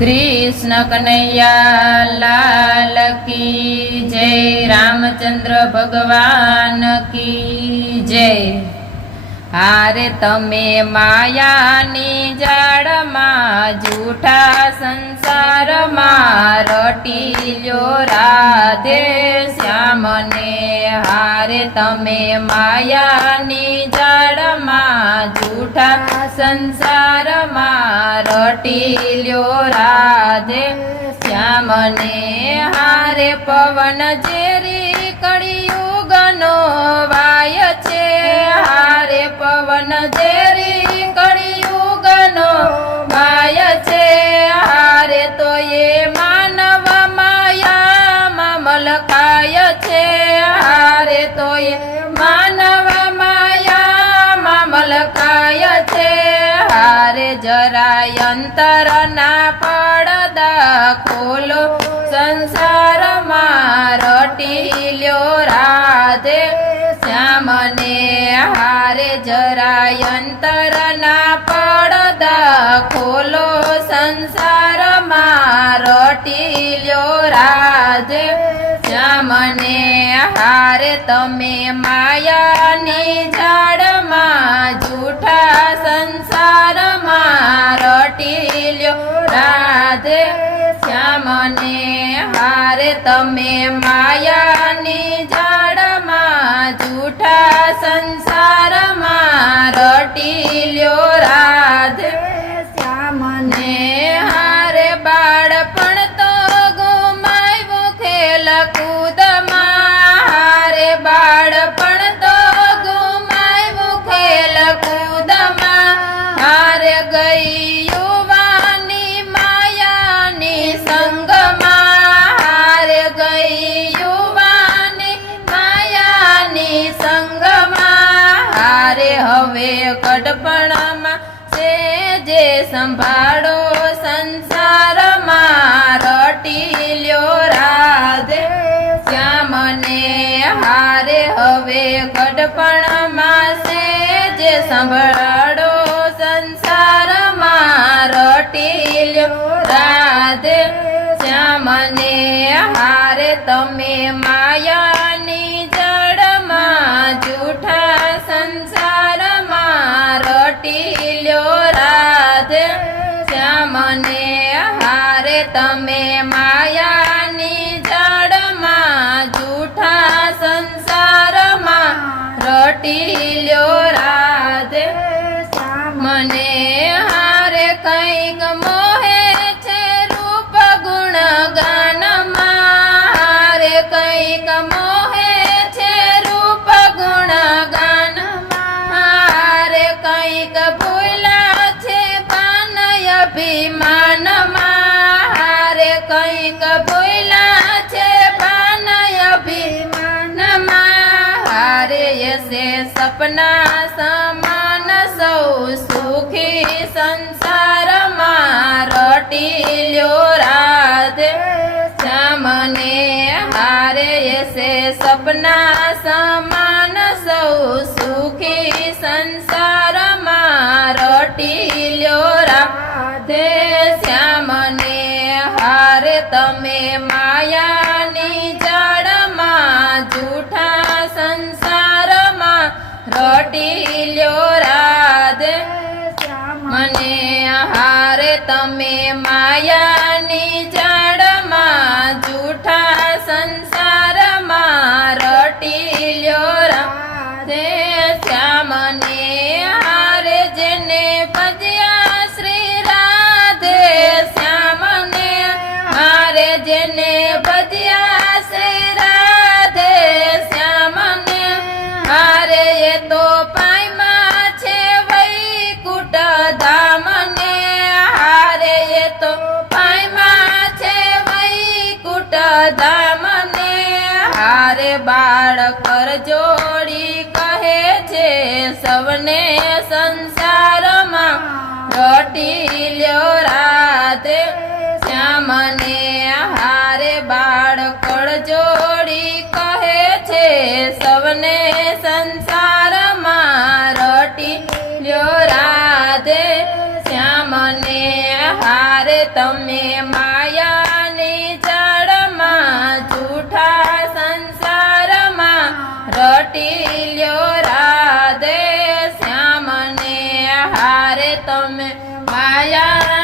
कृष्ण कन्हैया लाल की जय। रामचंद्र भगवान की जय। हारे तमे मायानी जाळमां जूठा संसारमां रटी ल्यो राधे श्यामने। हारे तमे मायानी जाळमां जूठा संसारमां रटी ल्यो राधे श्यामने। हारे पवन झेरी कलियुगनो वाय छे। हारे पवन झेरी कलियुगनो वाय छे। हारे तो ये मानव माया मलकाय छे। हारे तो ये मानव माया मलकाय छे। हारे जराय अंतर ना पड़दा खोलो संसार मां रटी ल्यो राधे श्यामने। हारे जराय अंतर ना पड़दा खोलो संसार मां रटी ल्यो राधे श्यामने। हारे तमे मायानी जाळमां जूठा संसार मां रटी ल्यो राधे श्यामने। हारे तमे मायानी जाळमां जूठा संसार मां रटी ल्यो राधे श्यामने। हारे बाळपण तो गुमाव्युं खेलकूदमां। हारे बाळपण तो गुमाव्युं खेलकूदमां। हारे गई युवानी मायानी संगमां। हारे गई युवानी मायानी संगमां। हारे हवे कटपणामां सेजे संभाळो संसार मां रटी ल्यो राधे श्यामने। हारे हवे कटपणामां सेजे संभाळो संसार मां रटी ल्यो राधे श्यामने। हारे तमे मायानी जाळमां जूठा संसार मां रटी ल्यो राधे श्यामने। हारे तमे मायानी जाळमां जूठा संसार मां रटी ल्यो राधे श्यामने। हारे कंईक मोहे छे रूप गुण गानमा। हारे कंईक मोहे छे रूप गुण गानमा। हारे कंईक भूला छे पान अभिमानमा। हारे कंईक भूला छे पान अभिमानमा। हारे यसे सपना समान सौ सुखी संसार मां रटी ल्यो राधे श्यामने। हारे यसे सपना समान सौ सुखी संसार मां रटी ल्यो राधे श्यामने। हारे तमे मायानी जाळमां जूठा संसार मां रटी ल्यो राधे श्यामने। हारे तमे मायानी जाळमां जूठा संसार मां रटी ल्यो राधे श्यामने। हारे जेने भज्या श्री राधे श्यामने। हारे जेने भज्या श्री राधे श्यामने। हारे ये तो पायमा छे वैकुंठ धामने। हारे ये तो पायमा छे वैकुंठ धामने। हारे बाळकर जोड़ी कहे छे सवने संसार मां रटी ल्यो राधे श्यामने। हारे बाळकर जोड़ी कहे छे सवने संसार मां रटी ल्यो राधे श्यामने। हारे હારે તમે માયાની જળમાં જૂઠા સંસારમાં રટી લ્યો રાધે શ્યામને હારે તમે માયા